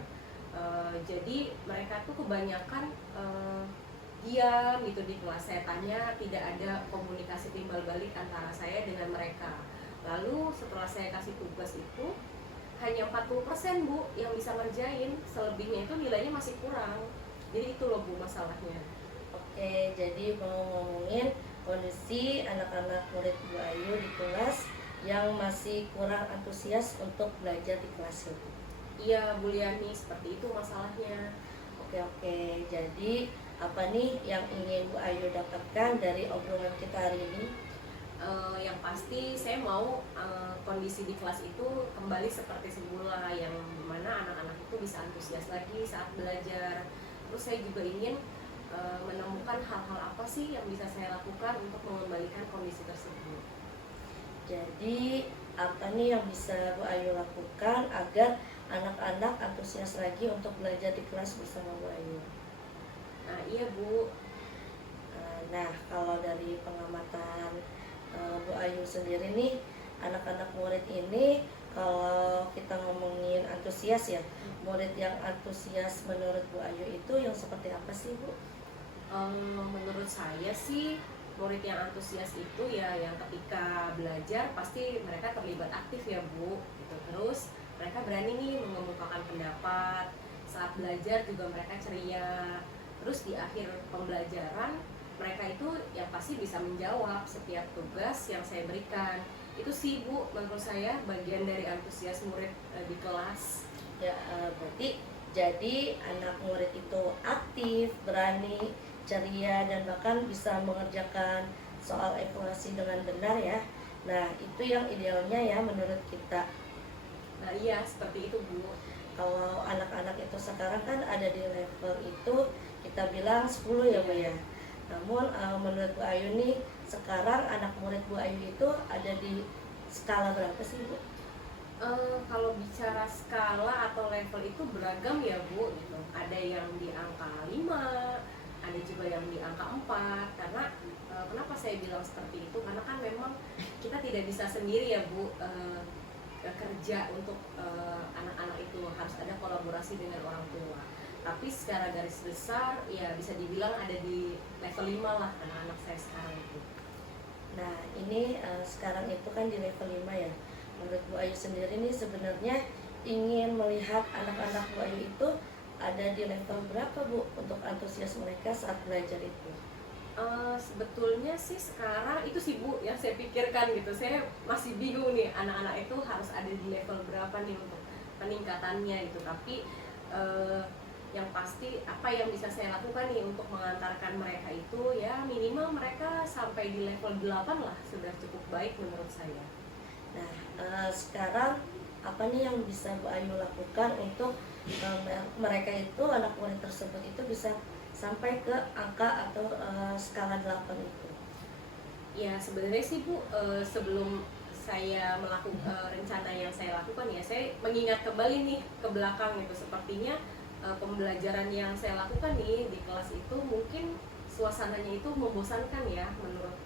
Jadi mereka tuh kebanyakan diam gitu di kelas. Saya tanya, tidak ada komunikasi timbal balik antara saya dengan mereka. Lalu setelah saya kasih tugas itu hanya 40% Bu yang bisa ngerjain, selebihnya itu nilainya masih kurang. Jadi itu loh Bu masalahnya. Oke, jadi mau ngomongin kondisi anak-anak murid Bu Ayu di kelas yang masih kurang antusias untuk belajar di kelas itu. Iya Bu Liani, seperti itu masalahnya. Oke, jadi apa nih yang ingin Bu Ayu dapatkan dari obrolan kita hari ini? Yang pasti saya mau kondisi di kelas itu kembali seperti semula, yang dimana anak-anak itu bisa antusias lagi saat belajar. Terus saya juga ingin menemukan hal-hal apa sih yang bisa saya lakukan untuk mengembalikan kondisi tersebut. Jadi apa nih yang bisa Bu Ayu lakukan agar anak-anak antusias lagi untuk belajar di kelas bersama Bu Ayu? Nah iya Bu. Nah kalau dari pengamatan Bu Ayu sendiri nih, anak-anak murid ini Kalau kita ngomongin antusias ya, murid yang antusias menurut Bu Ayu itu yang seperti apa sih Bu? Menurut saya sih murid yang antusias itu ya yang ketika belajar pasti mereka terlibat aktif ya Bu gitu. Terus mereka berani nih mengemukakan pendapat, saat belajar juga mereka ceria. Terus di akhir pembelajaran mereka itu yang pasti bisa menjawab setiap tugas yang saya berikan. Itu sih Bu menurut saya bagian dari antusias murid di kelas. Ya, berarti jadi anak murid itu aktif, berani, ceria, dan bahkan bisa mengerjakan soal evaluasi dengan benar ya. Nah, itu yang idealnya ya menurut kita. Nah iya seperti itu Bu. Kalau anak-anak itu sekarang kan ada di level itu kita bilang 10 ya Bu ya. Namun menurut Bu Ayu nih, sekarang anak murid Bu Ayu itu ada di skala berapa sih Bu? Kalau bicara skala atau level itu beragam ya Bu gitu. Ada yang di angka 5, ada juga yang di angka 4. Karena kenapa saya bilang seperti itu? Karena kan memang kita tidak bisa sendiri ya Bu kerja untuk anak-anak itu, harus ada kolaborasi dengan orang tua. Tapi secara garis besar ya bisa dibilang ada di level 5 lah anak-anak saya sekarang itu. Nah, ini sekarang itu kan di level 5 ya. Menurut Bu Ayu sendiri nih sebenarnya ingin melihat anak-anak Bu Ayu itu ada di level berapa Bu untuk antusias mereka saat belajar itu? Sebetulnya sih sekarang itu sih Bu yang saya pikirkan gitu. Saya masih bingung nih anak-anak itu harus ada di level berapa nih untuk peningkatannya gitu. Tapi yang pasti apa yang bisa saya lakukan nih untuk mengantarkan mereka itu ya minimal mereka sampai di level 8 lah sudah cukup baik menurut saya. Nah, sekarang apa nih yang bisa Bu Ayu lakukan untuk mereka itu, anak murid tersebut itu bisa sampai ke angka atau skala 8 itu? Ya sebenarnya sih Bu sebelum saya melakukan rencana yang saya lakukan ya saya mengingat kembali nih ke belakang gitu. Sepertinya pembelajaran yang saya lakukan nih di kelas itu mungkin suasananya itu membosankan ya menurut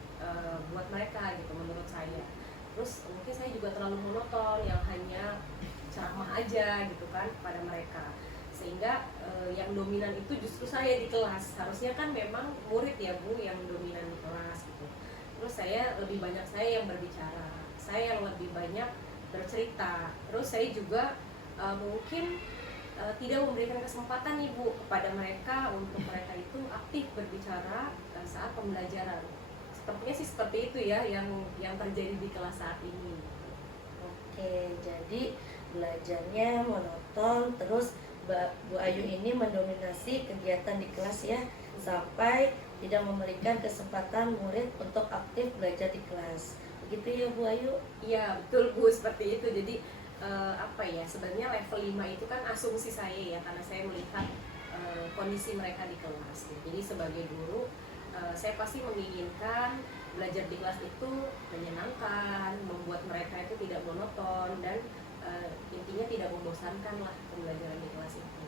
buat mereka gitu menurut saya. Terus mungkin saya juga terlalu monoton yang hanya ceramah aja gitu kan kepada mereka, sehingga yang dominan itu justru saya di kelas. Harusnya kan memang murid ya Bu yang dominan di kelas gitu. Terus saya lebih banyak saya yang berbicara, saya yang lebih banyak bercerita. Terus saya juga mungkin tidak memberikan kesempatan nih Bu kepada mereka untuk mereka itu aktif berbicara saat pembelajaran. Sepertinya sih seperti itu ya yang terjadi di kelas saat ini. Oke, jadi belajarnya monoton, terus Bu Ayu ini mendominasi kegiatan di kelas ya, sampai tidak memberikan kesempatan murid untuk aktif belajar di kelas. Begitu ya Bu Ayu? Iya betul Bu, seperti itu. Jadi apa ya, sebenarnya level 5 itu kan asumsi saya ya, karena saya melihat kondisi mereka di kelas. Jadi sebagai guru saya pasti menginginkan belajar di kelas itu menyenangkan, membuat mereka itu tidak monoton, dan intinya tidak membosankan lah pembelajaran di kelas itu.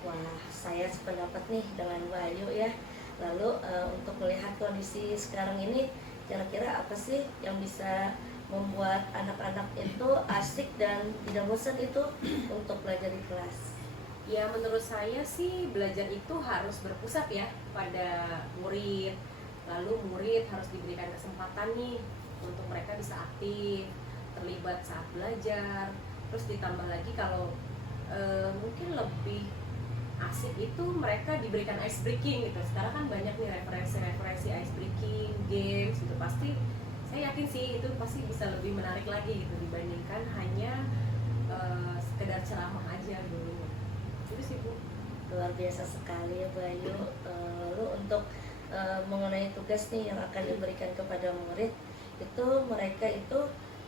Wah, saya sependapat nih dengan Bu Ayu ya. Lalu untuk melihat kondisi sekarang ini, kira-kira apa sih yang bisa membuat anak-anak itu asik dan tidak bosan itu untuk belajar di kelas? Ya menurut saya sih belajar itu harus berpusat ya pada murid. Lalu murid harus diberikan kesempatan nih untuk mereka bisa aktif, terlibat saat belajar. Terus ditambah lagi kalau mungkin lebih asik itu mereka diberikan ice breaking gitu. Sekarang kan banyak nih referensi ice breaking, games gitu. Pasti saya yakin sih itu pasti bisa lebih menarik lagi gitu dibandingkan hanya sekedar ceramah aja dulu. Itu sih Bu. Luar biasa sekali ya Bu Ayu. Lalu untuk mengenai tugas nih yang akan diberikan kepada murid, itu mereka itu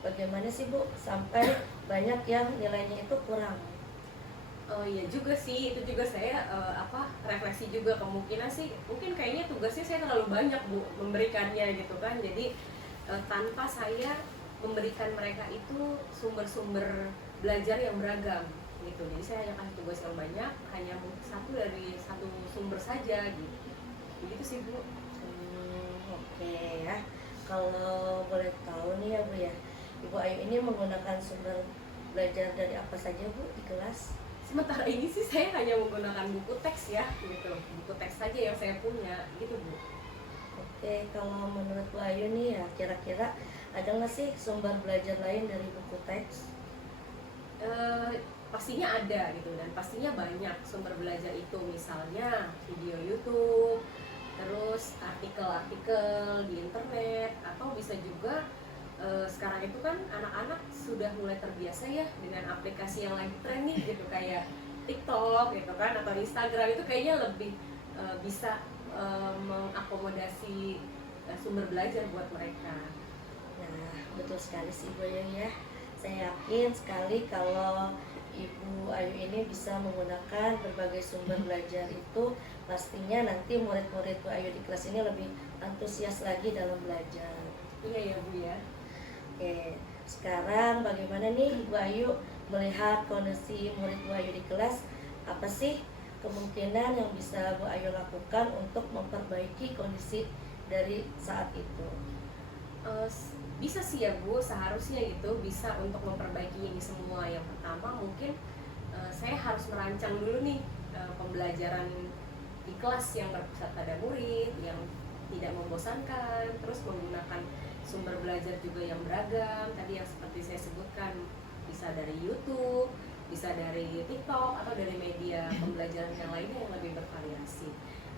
bagaimana sih Bu sampai banyak yang nilainya itu kurang? Oh iya juga sih, itu juga saya refleksi juga, kemungkinan sih mungkin kayaknya tugasnya saya terlalu banyak Bu memberikannya gitu kan. Jadi tanpa saya memberikan mereka itu sumber-sumber belajar yang beragam gitu. Jadi saya hanya kasih tugas yang banyak, hanya satu dari satu sumber saja gitu. Begitu sih Bu. Oke ya. Kalau boleh tahu nih ya Bu ya, Ibu Ayu ini menggunakan sumber belajar dari apa saja Bu di kelas? Sementara ini sih saya hanya menggunakan buku teks ya, gitu. Buku teks saja yang saya punya, gitu Bu. Oke, kalau menurut Bu Ayu nih ya kira-kira ada nggak sih sumber belajar lain dari buku teks? Pastinya ada gitu, dan pastinya banyak sumber belajar itu, misalnya video YouTube, terus artikel-artikel di internet, atau bisa juga sekarang itu kan anak-anak sudah mulai terbiasa ya dengan aplikasi yang lagi tren nih gitu, kayak TikTok gitu kan, atau Instagram. Itu kayaknya lebih bisa mengakomodasi sumber belajar buat mereka. Nah, betul sekali sih Bu Ayu ya. Saya yakin sekali kalau Ibu Ayu ini bisa menggunakan berbagai sumber belajar itu, pastinya nanti murid-murid Bu Ayu di kelas ini lebih antusias lagi dalam belajar. Iya ya Bu ya. Oke, sekarang bagaimana nih Bu Ayu melihat kondisi murid Bu Ayu di kelas? Apa sih kemungkinan yang bisa Bu Ayu lakukan untuk memperbaiki kondisi dari saat itu? Bisa sih ya Bu, seharusnya gitu bisa untuk memperbaiki ini semua. Yang pertama mungkin saya harus merancang dulu nih pembelajaran di kelas yang berpusat pada murid, yang tidak membosankan, terus menggunakan sumber belajar juga yang beragam. Tadi yang seperti saya sebutkan, bisa dari YouTube, bisa dari TikTok, atau dari media pembelajaran yang lainnya yang lebih bervariasi.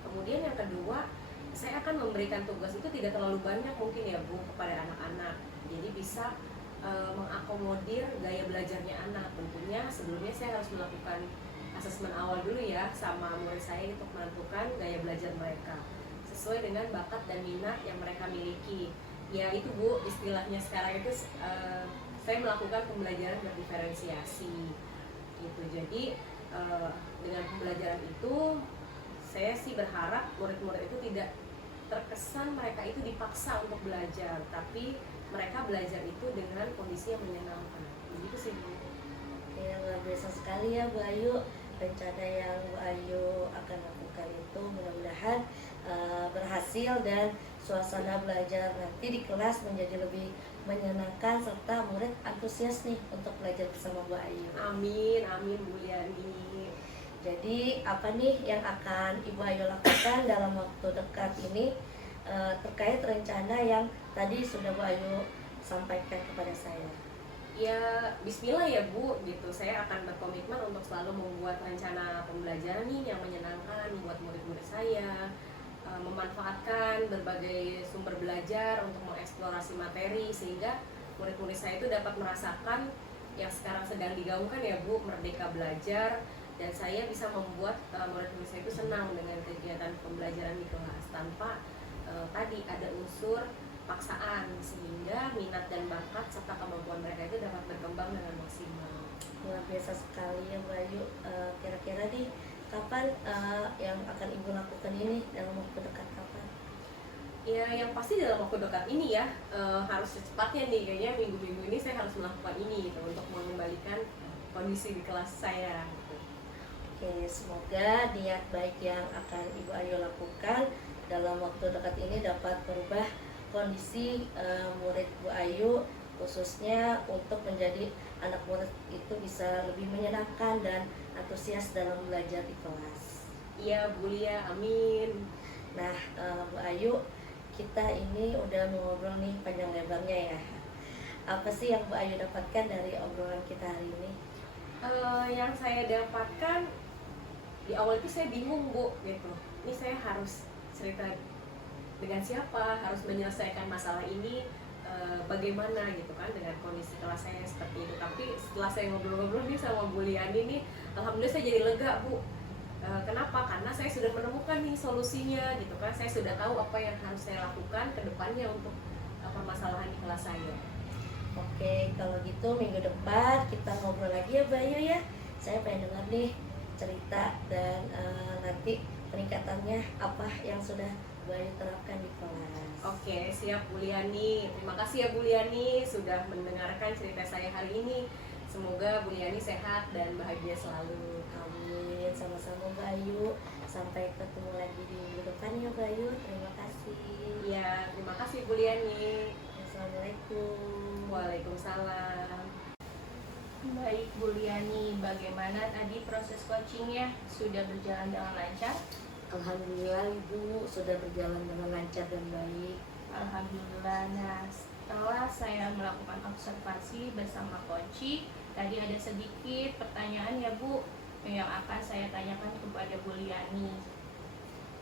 Kemudian yang kedua, saya akan memberikan tugas itu tidak terlalu banyak mungkin ya Bu kepada anak-anak. Jadi bisa mengakomodir gaya belajarnya anak. Tentunya sebelumnya saya harus melakukan asesmen awal dulu ya sama murid saya untuk menentukan gaya belajar mereka sesuai dengan bakat dan minat yang mereka miliki. Ya itu Bu, istilahnya sekarang itu saya melakukan pembelajaran berdiferensiasi gitu. Jadi dengan pembelajaran itu saya sih berharap murid-murid itu tidak terkesan mereka itu dipaksa untuk belajar, tapi mereka belajar itu dengan kondisi yang menyenangkan. Begitu sih Bu. Oke, luar biasa sekali ya Bu Ayu. Rencana yang Bu Ayu akan lakukan itu mudah-mudahan berhasil dan suasana belajar nanti di kelas menjadi lebih menyenangkan serta murid antusias nih untuk belajar bersama Bu Ayu. Amin, amin Bu Yani. Jadi apa nih yang akan Ibu Ayu lakukan dalam waktu dekat ini terkait rencana yang tadi sudah Bu Ayu sampaikan kepada saya? Ya bismillah ya Bu gitu. Saya akan berkomitmen untuk selalu membuat rencana pembelajaran nih yang menyenangkan buat murid-murid saya, memanfaatkan berbagai sumber belajar untuk mengeksplorasi materi sehingga murid-murid saya itu dapat merasakan yang sekarang sedang digaungkan ya Bu, merdeka belajar, dan saya bisa membuat murid-murid saya itu senang dengan kegiatan pembelajaran di kelas tanpa tadi ada unsur paksaan, sehingga minat dan bakat serta kemampuan mereka itu dapat berkembang dengan maksimal. Luar biasa sekali ya Bu Ayu. Kira-kira nih kapan yang akan Ibu lakukan ini dalam waktu dekat kapan? Ya yang pasti dalam waktu dekat ini ya, harus secepatnya nih, kayaknya minggu-minggu ini saya harus melakukan ini gitu, untuk mengembalikan kondisi di kelas saya gitu. Oke, semoga niat baik yang akan Ibu Ayu lakukan dalam waktu dekat ini dapat merubah kondisi murid Bu Ayu, khususnya untuk menjadi anak murid itu bisa lebih menyenangkan dan antusias dalam belajar di kelas. Iya Bu Lia, amin. Nah, Bu Ayu, kita ini udah ngobrol nih panjang lebarnya ya. Apa sih yang Bu Ayu dapatkan dari obrolan kita hari ini? Yang saya dapatkan di awal itu saya bingung Bu gitu. Ini saya harus cerita dengan siapa, harus menyelesaikan masalah ini bagaimana gitu kan dengan kondisi kelas saya seperti itu. Tapi setelah saya ngobrol-ngobrol nih sama Bu Liani nih, alhamdulillah saya jadi lega Bu. Kenapa? Karena saya sudah menemukan nih solusinya gitu kan. Saya sudah tahu apa yang harus saya lakukan ke depannya untuk permasalahan di kelas saya. Oke, kalau gitu minggu depan kita ngobrol lagi ya Bu Ayu ya. Saya pengen dengar nih cerita dan nanti peningkatannya apa yang sudah Bu Ayu terapkan di kelas. Oke, siap Bu Liani. Terima kasih ya Bu Liani sudah mendengarkan cerita saya hari ini. Semoga Bu Liani sehat dan bahagia selalu. Amin, sama-sama Bu Ayu. Sampai ketemu lagi di minggu depan ya Bu Ayu. Terima kasih. Iya, terima kasih Bu Liani. Assalamualaikum. Waalaikumsalam. Baik Bu Liani, bagaimana tadi proses coachingnya? Sudah berjalan dengan lancar? Alhamdulillah Ibu sudah berjalan dengan lancar dan baik. Alhamdulillah. Nah, setelah saya melakukan observasi bersama Koci, tadi ada sedikit pertanyaan ya Bu yang akan saya tanyakan kepada Bu Liani.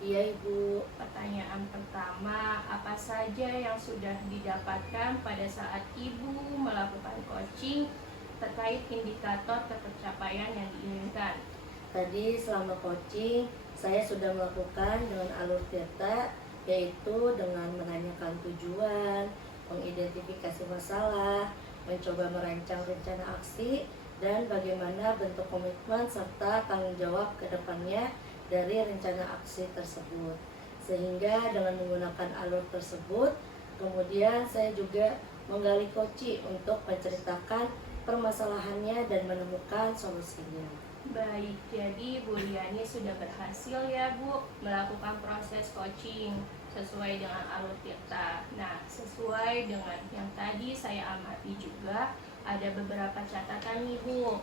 Iya Ibu. Pertanyaan pertama, apa saja yang sudah didapatkan pada saat Ibu melakukan coaching terkait indikator ketercapaian yang diinginkan? Tadi selama coaching saya sudah melakukan dengan alur Tirta, yaitu dengan menanyakan tujuan, mengidentifikasi masalah, mencoba merancang rencana aksi, dan bagaimana bentuk komitmen serta tanggung jawab ke depannya dari rencana aksi tersebut. Sehingga dengan menggunakan alur tersebut, kemudian saya juga menggali Koci untuk menceritakan permasalahannya dan menemukan solusinya. Baik, jadi Bu Liani sudah berhasil ya Bu melakukan proses coaching sesuai dengan alur Tirta. Nah, sesuai dengan yang tadi saya amati juga ada beberapa catatan nih Bu.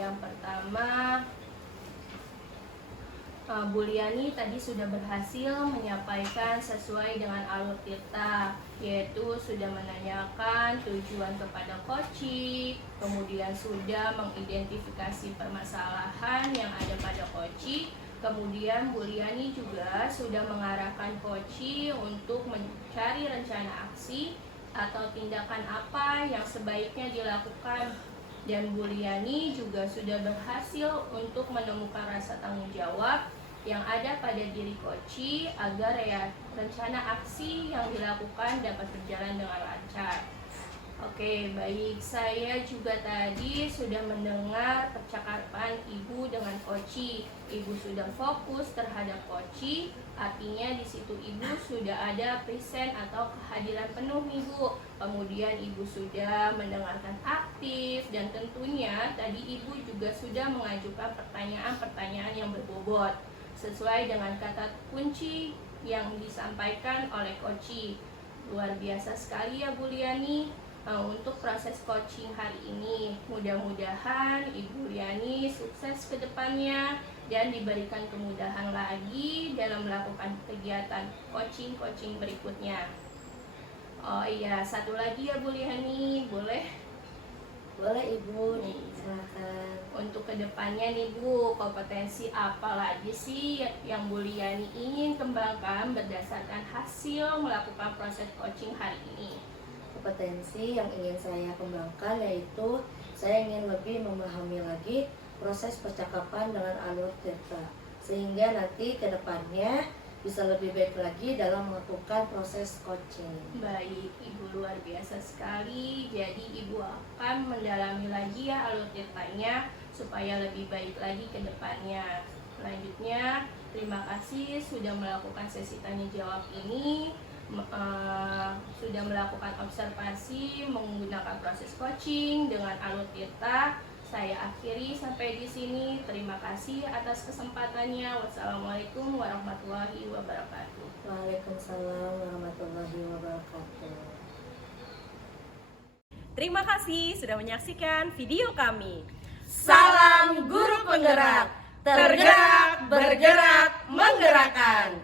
Yang pertama, Bu Liani tadi sudah berhasil menyampaikan sesuai dengan alur Tirta, yaitu sudah menanyakan tujuan kepada Koci, kemudian sudah mengidentifikasi permasalahan yang ada pada Koci, kemudian Bu Liani juga sudah mengarahkan Koci untuk mencari rencana aksi atau tindakan apa yang sebaiknya dilakukan. Dan Bu Liani juga sudah berhasil untuk menemukan rasa tanggung jawab yang ada pada diri Koci agar ya rencana aksi yang dilakukan dapat berjalan dengan lancar. Oke, baik. Saya juga tadi sudah mendengar percakapan Ibu dengan Koci. Ibu sudah fokus terhadap Koci, artinya di situ Ibu sudah ada present atau kehadiran penuh Ibu. Kemudian Ibu sudah mendengarkan aktif dan tentunya tadi Ibu juga sudah mengajukan pertanyaan-pertanyaan yang berbobot sesuai dengan kata kunci yang disampaikan oleh Koci. Luar biasa sekali ya Bu Liani untuk proses coaching hari ini. Mudah-mudahan Ibu Liani sukses ke depannya dan diberikan kemudahan lagi dalam melakukan kegiatan coaching berikutnya. Oh iya, satu lagi ya Bu Liani, boleh? Boleh Ibu, silakan. Untuk kedepannya nih Bu, kompetensi apa lagi sih yang Bu Liani ingin kembangkan berdasarkan hasil melakukan proses coaching hari ini? Kompetensi yang ingin saya kembangkan yaitu saya ingin lebih memahami lagi proses percakapan dengan alur Tirta, sehingga nanti ke depannya bisa lebih baik lagi dalam melakukan proses coaching. Baik, Ibu luar biasa sekali. Jadi Ibu akan mendalami lagi ya alur Tirtanya supaya lebih baik lagi ke depannya. Selanjutnya, terima kasih sudah melakukan sesi tanya jawab ini. Sudah melakukan observasi menggunakan proses coaching dengan alur Tirta. Saya akhiri sampai di sini. Terima kasih atas kesempatannya. Wassalamualaikum warahmatullahi wabarakatuh. Waalaikumsalam warahmatullahi wabarakatuh. Terima kasih sudah menyaksikan video kami. Salam guru penggerak, tergerak, bergerak, menggerakkan.